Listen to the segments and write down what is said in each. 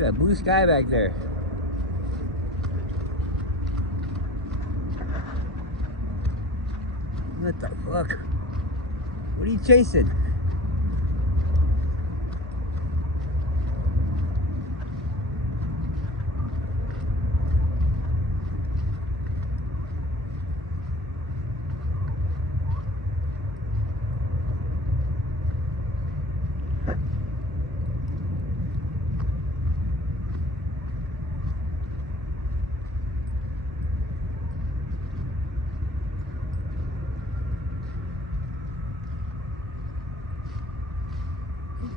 Look at that blue sky back there. What the fuck? What are you chasing?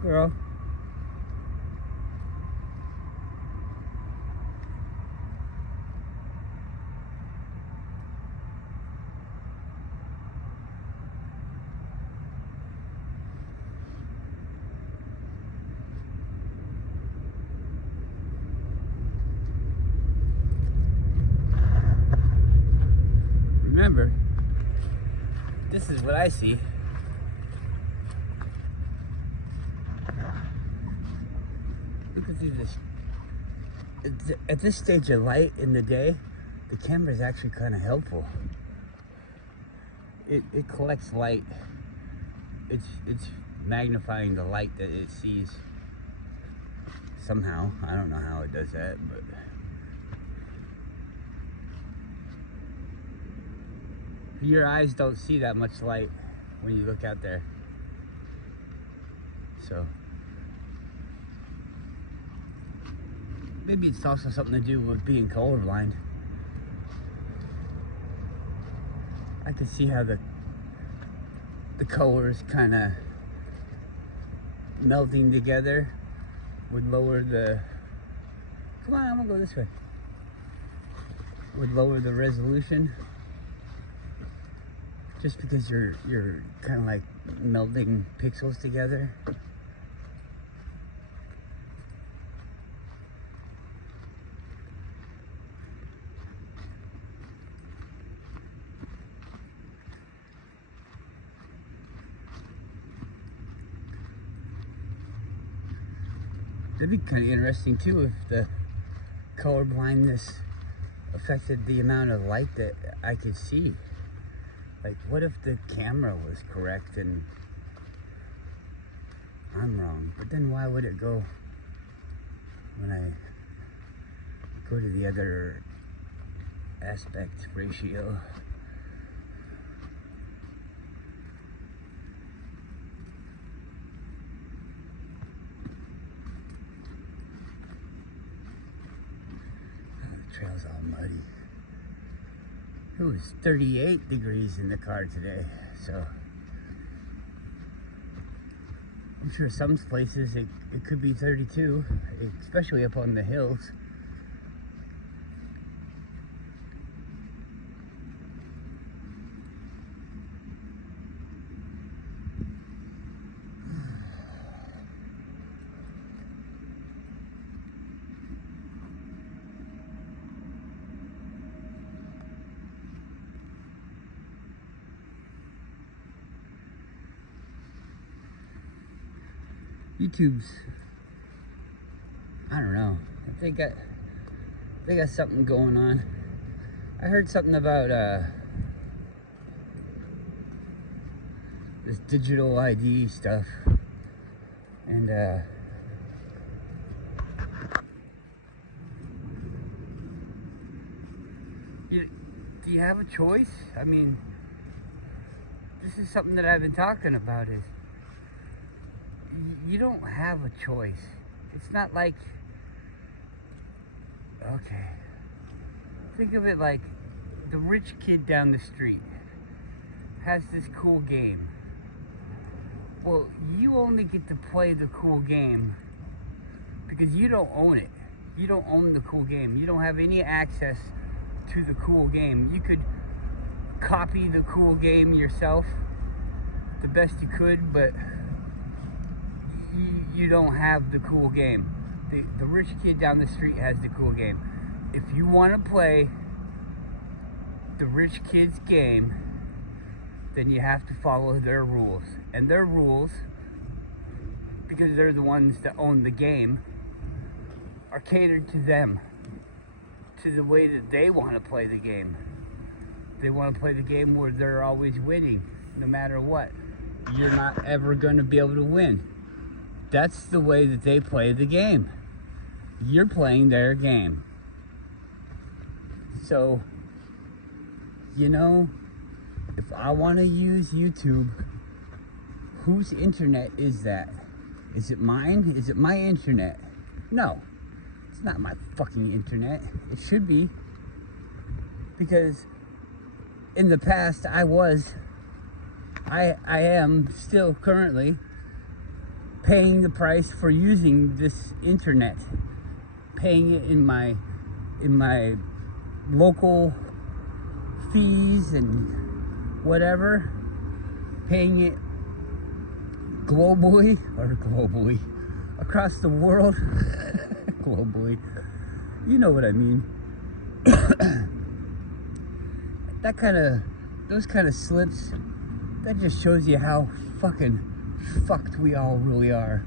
Girl. Remember, this is what I see. Look at this. At this stage of light in the day, the camera is actually kind of helpful. It collects light. It's magnifying the light that it sees. Somehow, I don't know how it does that, but your eyes don't see that much light when you look out there. So maybe it's also something to do with being colorblind. I could see how the colors kind of melting together would lower the, come on, I'm gonna go this way, would lower the resolution, just because you're kind of like melding pixels together. That'd be kind of interesting too if the color blindness affected the amount of light that I could see. Like, what if the camera was correct and I'm wrong? But then why would it go when I go to the other aspect ratio? Trail's all muddy. It was 38 degrees in the car today, so I'm sure some places it could be 32, especially up on the hills. YouTube's, I don't know, they got something going on. I heard something about this digital ID stuff, and do you have a choice? I mean, this is something that I've been talking about, is you don't have a choice. It's not like, okay, think of it like the rich kid down the street has this cool game. Well, you only get to play the cool game because you don't own it. You don't own the cool game. You don't have any access to the cool game. You could copy the cool game yourself the best you could, but you don't have the cool game. The rich kid down the street has the cool game. If you want to play the rich kid's game, then you have to follow their rules. And their rules, because they're the ones that own the game, are catered to them, to the way that they want to play the game. They want to play the game where they're always winning, no matter what. You're not ever going to be able to win. That's the way that they play the game. You're playing their game. So, you know, if I want to use YouTube, whose internet is that? Is it mine? Is it my internet? No, it's not my fucking internet. It should be. Because in the past, I am still currently paying the price for using this internet. Paying it in my local fees and whatever. Paying it globally across the world. Globally, you know what I mean. Those kind of slips, that just shows you how fucking fucked we all really are.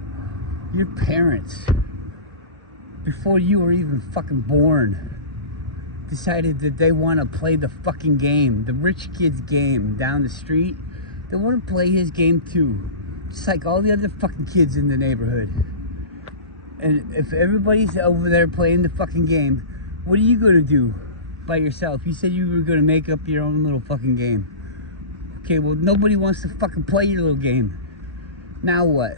Your parents, before you were even fucking born, decided that they want to play the fucking game, the rich kid's game down the street. They want to play his game too, just like all the other fucking kids in the neighborhood. And if everybody's over there playing the fucking game, what are you gonna do by yourself? You said you were gonna make up your own little fucking game. Okay, well, nobody wants to fucking play your little game. Now what?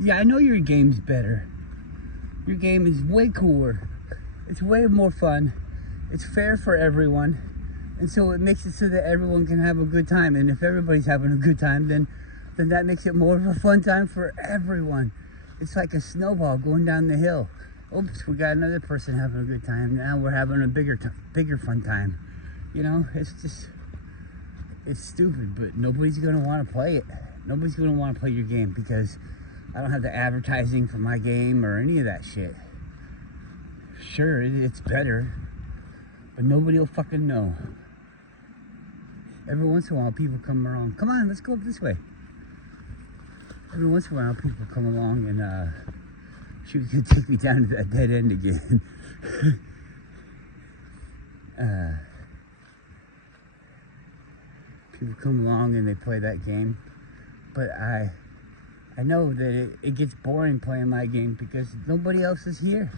Yeah, I know your game's better. Your game is way cooler. It's way more fun. It's fair for everyone. And so it makes it so that everyone can have a good time. And if everybody's having a good time, then that makes it more of a fun time for everyone. It's like a snowball going down the hill. Oops, we got another person having a good time. Now we're having a bigger fun time. You know, it's stupid, but nobody's going to want to play it. Nobody's going to want to play your game because I don't have the advertising for my game or any of that shit. Sure, it's better, but nobody will fucking know. Every once in a while, people come around. Come on, let's go up this way. Every once in a while, people come along and she can take me down to that dead end again. People come along and they play that game, but I know that it gets boring playing my game because nobody else is here.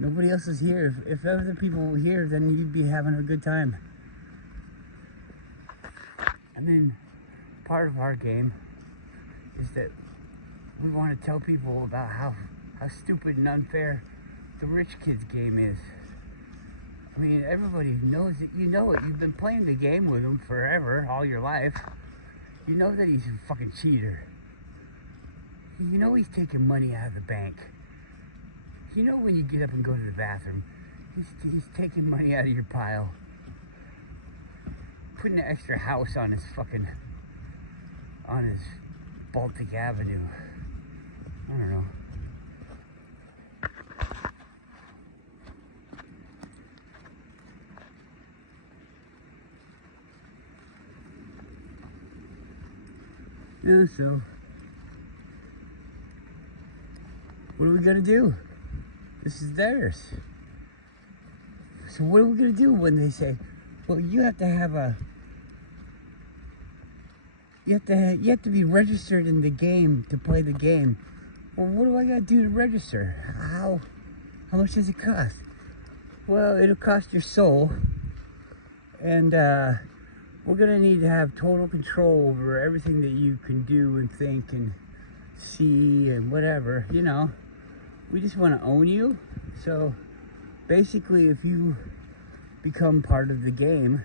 Nobody else is here. If other people were here, then you'd be having a good time. And then part of our game is that we want to tell people about how stupid and unfair the rich kid's game is. I mean, everybody knows it. You know it. You've been playing the game with him forever, all your life. You know that he's a fucking cheater. You know he's taking money out of the bank. You know when you get up and go to the bathroom, he's taking money out of your pile. Putting an extra house on his Baltic Avenue. I don't know. Yeah, so what are we gonna do? This is theirs. So what are we gonna do when they say, well, you have to have you have to be registered in the game to play the game. Well, what do I gotta do to register? How much does it cost? Well, it'll cost your soul, and we're gonna need to have total control over everything that you can do and think and see and whatever, you know. We just want to own you. So basically, if you become part of the game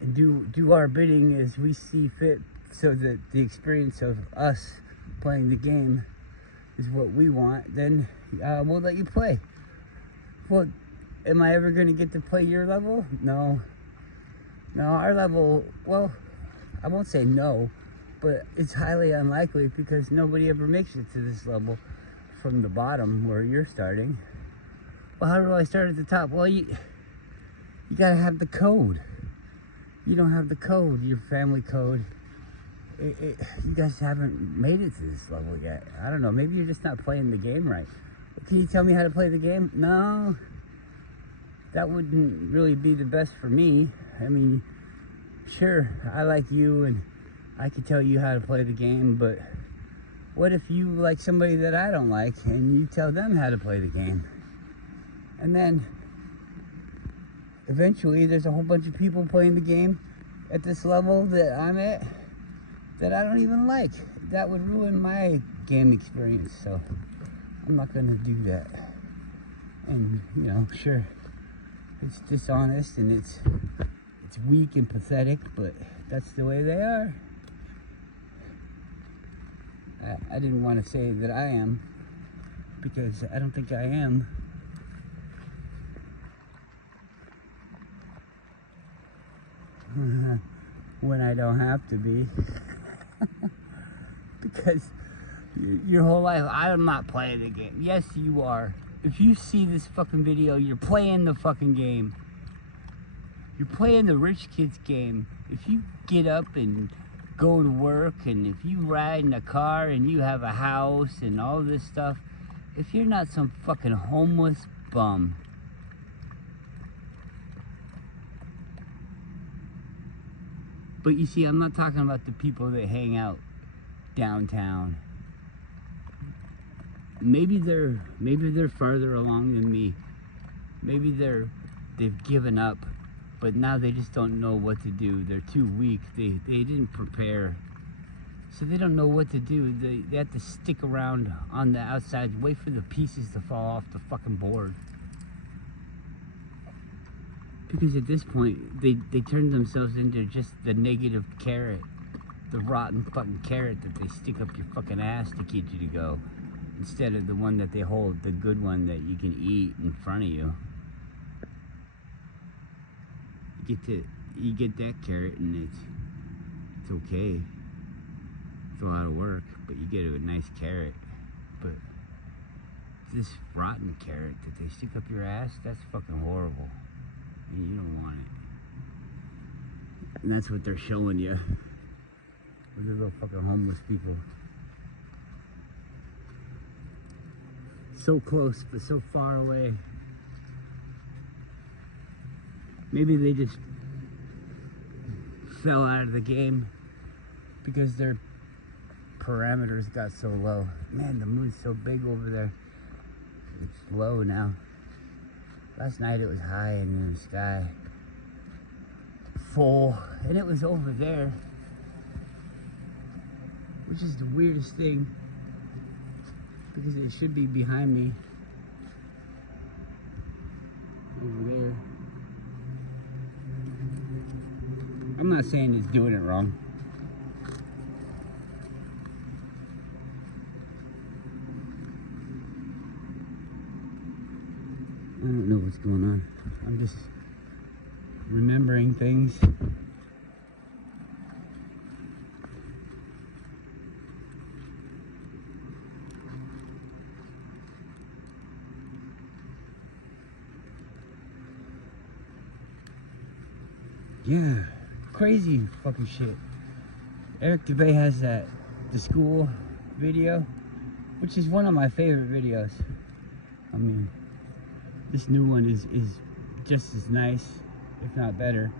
and do our bidding as we see fit, so that the experience of us playing the game is what we want, then we'll let you play. Well, am I ever going to get to play your level? No, our level, well, I won't say no, but it's highly unlikely because nobody ever makes it to this level from the bottom where you're starting. Well, how do I start at the top? Well, you gotta have the code. You don't have the code, your family code. You guys haven't made it to this level yet. I don't know. Maybe you're just not playing the game right. Can you tell me how to play the game? No. That wouldn't really be the best for me. I mean, sure, I like you and I could tell you how to play the game, but what if you like somebody that I don't like and you tell them how to play the game? And then eventually there's a whole bunch of people playing the game at this level that I'm at that I don't even like. That would ruin my game experience, so I'm not gonna do that. And, you know, sure, it's dishonest and it's weak and pathetic, but that's the way they are. I didn't want to say that I am, because I don't think I am. When I don't have to be. Because your whole life, I'm not playing the game. Yes, you are. If you see this fucking video, you're playing the fucking game. You're playing the rich kid's game. If you get up and go to work, and if you ride in a car and you have a house and all this stuff, if you're not some fucking homeless bum, but you see, I'm not talking about the people that hang out downtown. Maybe they're farther along than me. Maybe they've given up, but now they just don't know what to do. They're too weak. They didn't prepare, so they don't know what to do. They have to stick around on the outside, wait for the pieces to fall off the fucking board. Because at this point, they turned themselves into just the negative carrot, the rotten fucking carrot that they stick up your fucking ass to get you to go, instead of the one that they hold, the good one that you can eat in front of you. You get that carrot and it's okay. It's a lot of work, but you get a nice carrot. But this rotten carrot that they stick up your ass, that's fucking horrible. And you don't want it. And that's what they're showing you with the little fucking homeless people. So close, but so far away. Maybe they just fell out of the game because their parameters got so low. Man, the moon's so big over there. It's low now. Last night it was high and in the sky, full, and it was over there, which is the weirdest thing, because it should be behind me, over there. I'm not saying it's doing it wrong. I don't know what's going on. I'm just remembering things. Yeah, crazy fucking shit. Eric Dubay has the school video, which is one of my favorite videos. I mean, this new one is just as nice, if not better.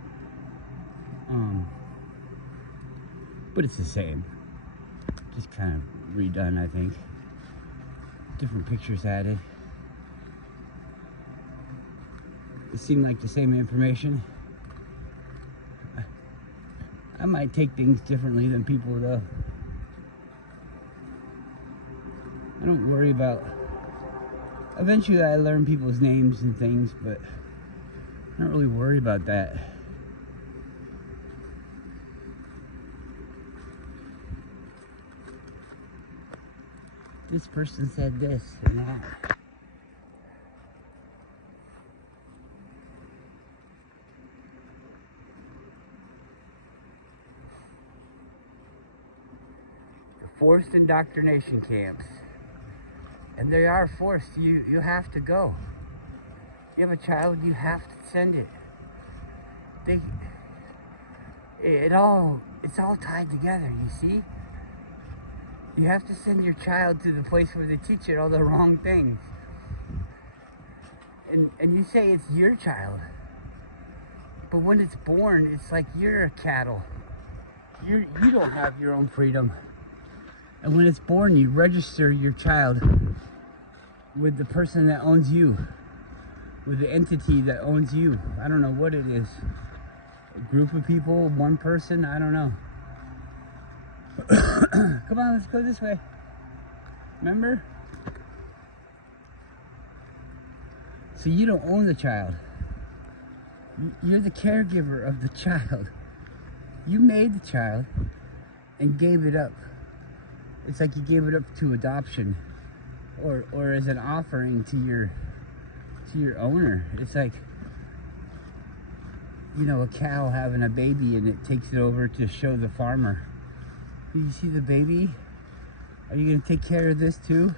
But it's the same. Just kind of redone, I think. Different pictures added. It seemed like the same information. I might take things differently than people, though. I don't worry about... Eventually I learn people's names and things, but I don't really worry about that. This person said this and that. The forced indoctrination camps. And they are forced. You have to go. You have a child, you have to send it. It all It's all tied together, you see? You have to send your child to the place where they teach it all the wrong things. And you say it's your child. But when it's born, it's like you're a cattle. You don't have your own freedom. And when it's born, you register your child with the person that owns you, with the entity that owns you. I don't know what it is. A group of people, one person, I don't know. Come on, let's go this way. Remember? So you don't own the child. You're the caregiver of the child. You made the child and gave it up. It's like you gave it up to adoption, or as an offering to your owner. It's like, you know, a cow having a baby and it takes it over to show the farmer. You see the baby? Are you gonna take care of this too?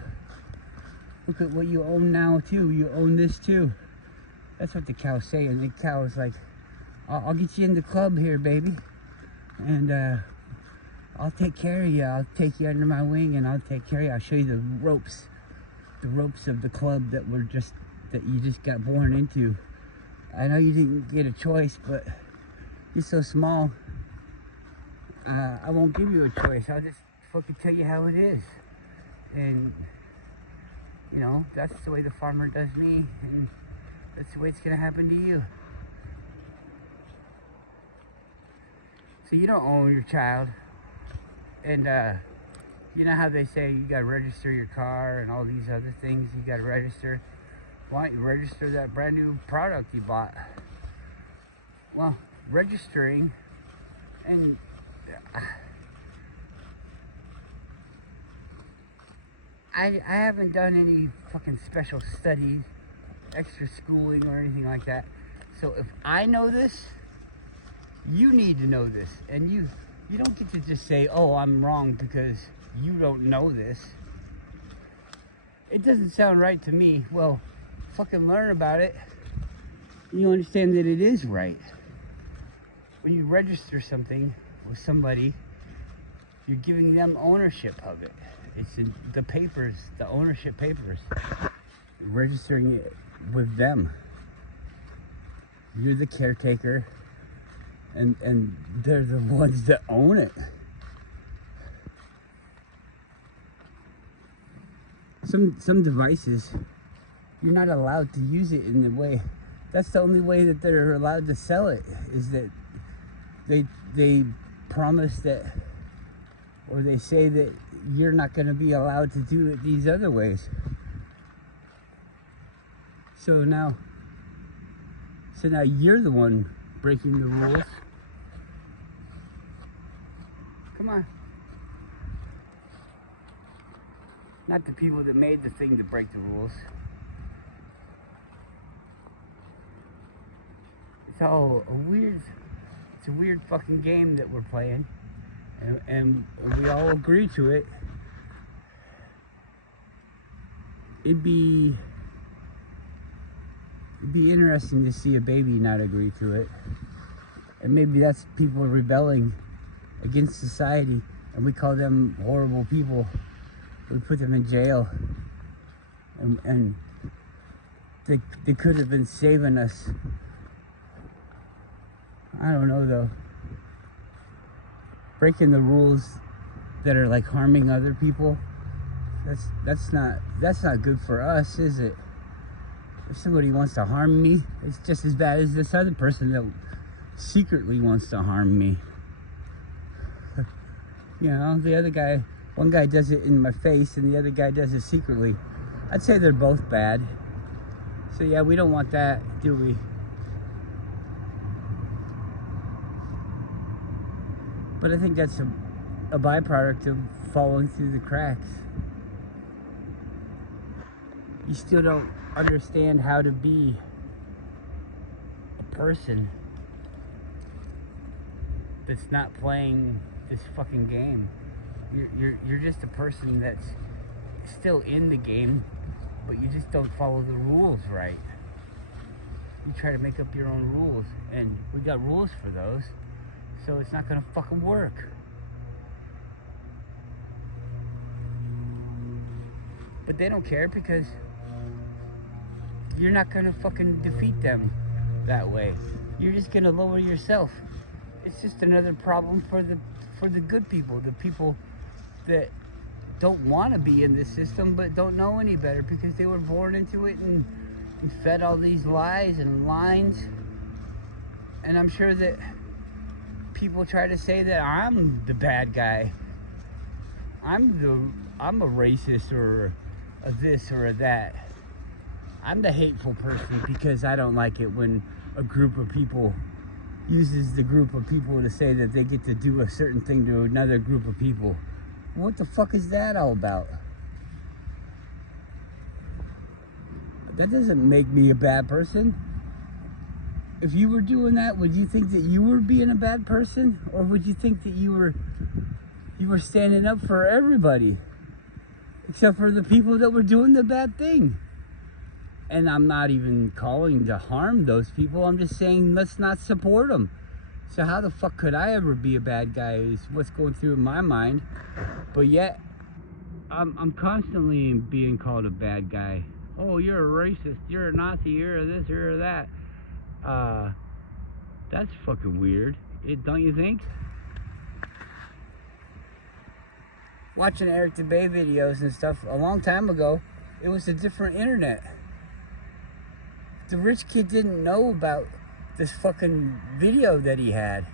Look at what you own now too. You own this too. That's what the cow's saying. The cow is like, I'll get you in the club here, baby, and I'll take care of you. I'll take you under my wing and I'll take care of you. I'll show you the ropes of the club that you just got born into. I know you didn't get a choice, but you're so small. I won't give you a choice. I'll just fucking tell you how it is. And, you know, that's the way the farmer does me, and that's the way it's gonna happen to you. So you don't own your child. And you know how they say you gotta register your car and all these other things you gotta register? Why don't you register that brand new product you bought? Well, registering, and I haven't done any fucking special studies, extra schooling or anything like that. So if I know this, you need to know this. And you don't get to just say, oh, I'm wrong because you don't know this. It doesn't sound right to me. Well, fucking learn about it. You understand that it is right. When you register something with somebody, you're giving them ownership of it. It's in the papers, the ownership papers. You're registering it with them. You're the caretaker, and they're the ones that own it. Some devices, you're not allowed to use it in the way. That's the only way that they're allowed to sell it, is that they promise that, or they say that you're not going to be allowed to do it these other ways. So now you're the one breaking the rules. Come on. Not the people that made the thing to break the rules. It's all it's a weird fucking game that we're playing. And we all agree to it. It'd be interesting to see a baby not agree to it. And maybe that's people rebelling against society, and we call them horrible people. We put them in jail, and they could have been saving us. I don't know though. Breaking the rules that are like harming other people, that's not good for us, is it? If somebody wants to harm me, it's just as bad as this other person that secretly wants to harm me. You know, the other guy, one guy does it in my face and the other guy does it secretly. I'd say they're both bad. So yeah, we don't want that, do we? But I think that's a byproduct of falling through the cracks. You still don't understand how to be a person that's not playing this fucking game. You're just a person that's still in the game, but you just don't follow the rules right. You try to make up your own rules, and we got rules for those. So it's not gonna fucking work. But they don't care because you're not gonna fucking defeat them that way. You're just gonna lower yourself. It's just another problem for the good people, the people that don't want to be in this system but don't know any better because they were born into it and fed all these lies and lines. And I'm sure that people try to say that I'm the bad guy. I'm a racist or a this or a that. I'm the hateful person because I don't like it when a group of people uses the group of people to say that they get to do a certain thing to another group of people. What the fuck is that all about? That doesn't make me a bad person. If you were doing that, would you think that you were being a bad person? Or would you think that you were standing up for everybody? Except for the people that were doing the bad thing. And I'm not even calling to harm those people. I'm just saying let's not support them. So how the fuck could I ever be a bad guy is what's going through my mind. But yet, I'm constantly being called a bad guy. Oh, you're a racist. You're a Nazi. You're a this. You're a that. That's fucking weird. Don't you think? Watching Eric DeBay videos and stuff a long time ago, it was a different internet. The rich kid didn't know about this fucking video that he had.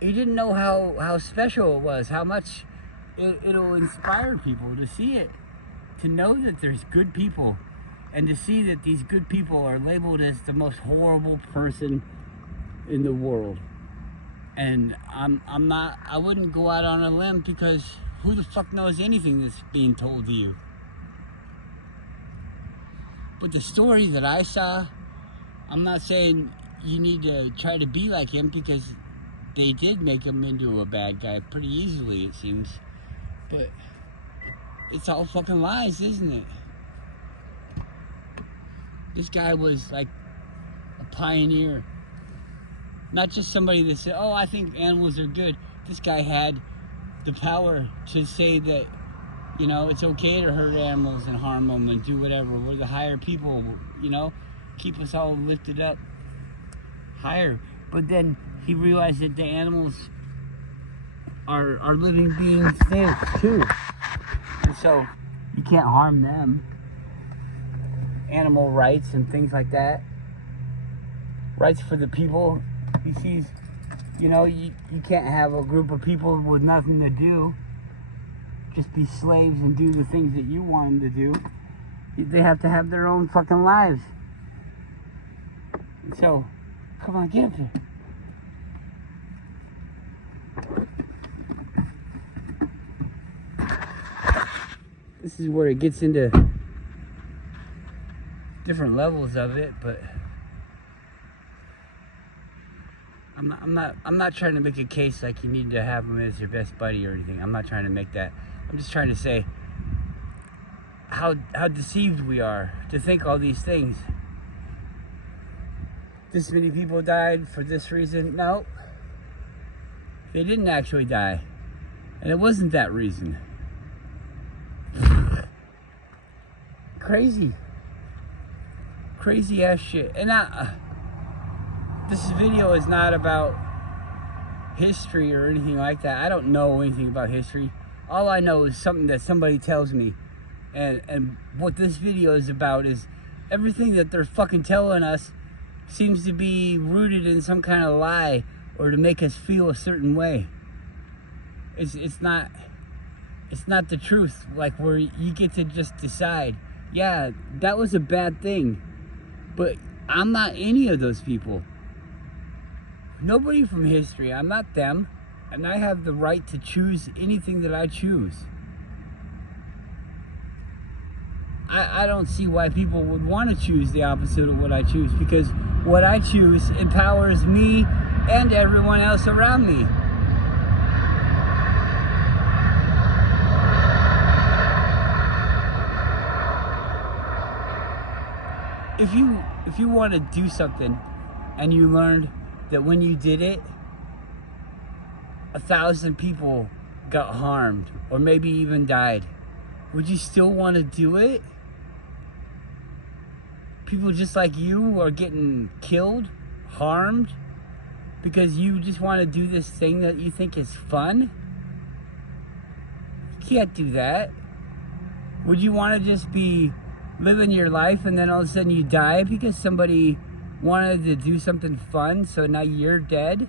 He didn't know how special it was, how much it'll inspire people to see it, to know that there's good people, and to see that these good people are labeled as the most horrible person in the world. And I wouldn't go out on a limb because who the fuck knows anything that's being told to you? But the story that I saw, I'm not saying you need to try to be like him because they did make him into a bad guy pretty easily, it seems. But it's all fucking lies, isn't it? This guy was like a pioneer. Not just somebody that said, oh, I think animals are good. This guy had the power to say that, you know, it's okay to hurt animals and harm them and do whatever. We're the higher people, you know, keep us all lifted up higher. But then he realized that the animals are living beings too. And so you can't harm them. Animal rights and things like that. Rights for the people. He sees, you know, you can't have a group of people with nothing to do. Just be slaves and do the things that you want them to do. They have to have their own fucking lives. So, come on, get up here. This is where it gets into different levels of it, but I'm not trying to make a case like you need to have him as your best buddy or anything. I'm not trying to make that. I'm just trying to say how deceived we are to think all these things. This many people died for this reason. No, they didn't actually die, and it wasn't that reason. Crazy ass shit. And this video is not about history or anything like that. I don't know anything about history. All I know is something that somebody tells me. And what this video is about is everything that they're fucking telling us seems to be rooted in some kind of lie or to make us feel a certain way. It's not the truth, like where you get to just decide, yeah, that was a bad thing, but I'm not any of those people. Nobody from history, I'm not them, and I have the right to choose anything that I choose. I don't see why people would want to choose the opposite of what I choose, because what I choose empowers me and everyone else around me. If you want to do something and you learned that when you did it, 1,000 people got harmed or maybe even died, would you still want to do it? People just like you are getting killed, harmed, because you just want to do this thing that you think is fun? You can't do that. Would you want to just be living your life and then all of a sudden you die because somebody wanted to do something fun, so now you're dead?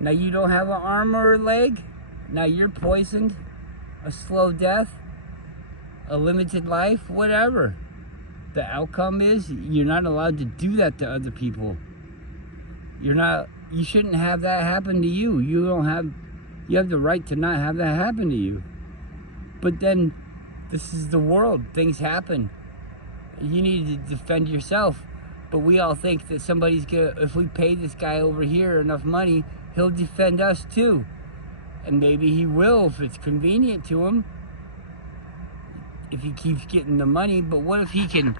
Now you don't have an arm or a leg? Now you're poisoned? A slow death? A limited life? Whatever. The outcome is you're not allowed to do that to other people. You shouldn't have that happen to you. You have the right to not have that happen to you. But then this is the world. Things happen. You need to defend yourself. But we all think that somebody's gonna, if we pay this guy over here enough money, he'll defend us too. And maybe he will if it's convenient to him. If he keeps getting the money. But what if he can,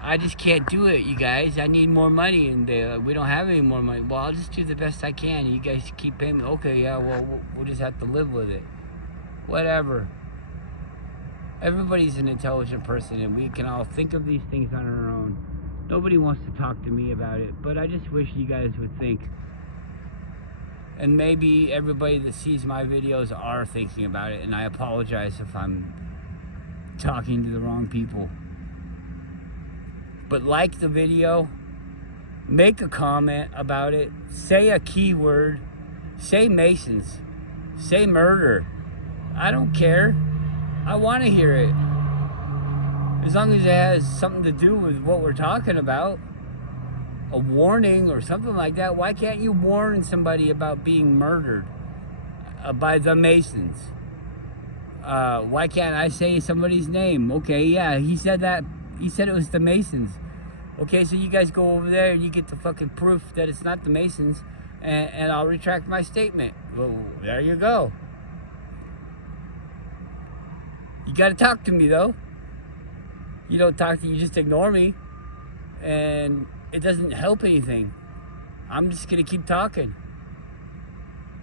I just can't do it, you guys. I need more money, and we don't have any more money. Well, I'll just do the best I can. You guys keep paying me. Okay, yeah, well, we'll just have to live with it. Whatever. Everybody's an intelligent person, and we can all think of these things on our own. Nobody wants to talk to me about it, but I just wish you guys would think. And maybe everybody that sees my videos are thinking about it, and I apologize if I'm talking to the wrong people. But like the video, make a comment about it, say a keyword, say Masons, say murder. I don't care. I want to hear it. As long as it has something to do with what we're talking about, a warning or something like that. Why can't you warn somebody about being murdered by the Masons? Why can't I say somebody's name? Okay, yeah, he said that. He said it was the Masons. Okay, so you guys go over there and you get the fucking proof that it's not the Masons, and I'll retract my statement. Well, there you go. You gotta talk to me, though. You don't talk to me, you just ignore me, and it doesn't help anything. I'm just gonna keep talking.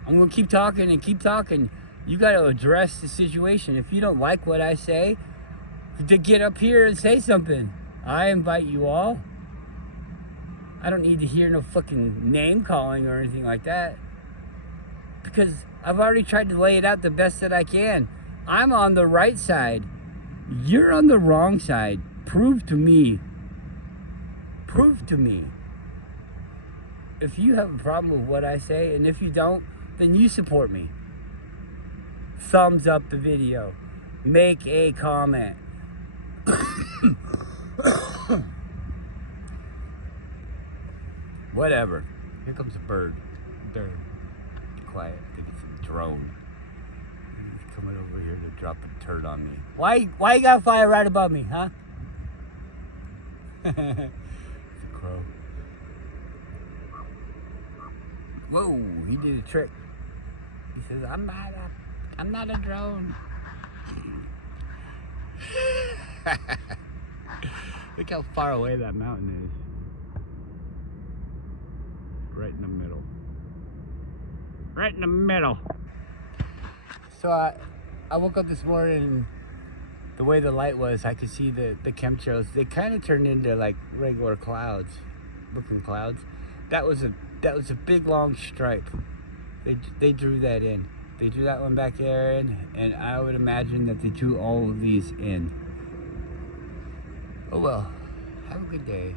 I'm gonna keep talking and keep talking. You got to address the situation. If you don't like what I say, to get up here and say something. I invite you all. I don't need to hear no fucking name calling or anything like that, because I've already tried to lay it out the best that I can. I'm on the right side. You're on the wrong side. Prove to me. Prove to me. If you have a problem with what I say, and if you don't, then you support me. Thumbs up the video. Make a comment. Whatever. Here comes a bird. Be quiet. I think it's a drone. He's coming over here to drop a turd on me. Why you got fire right above me, huh? It's a crow. Whoa, he did a trick. He says, I'm not a drone. Look how far away that mountain is. Right in the middle. Right in the middle. So I woke up this morning, and the way the light was, I could see the chemtrails. They kind of turned into like regular clouds, looking clouds. That was a big long stripe. They drew that in. They drew that one back there in, and I would imagine that they drew all of these in. Oh well, have a good day.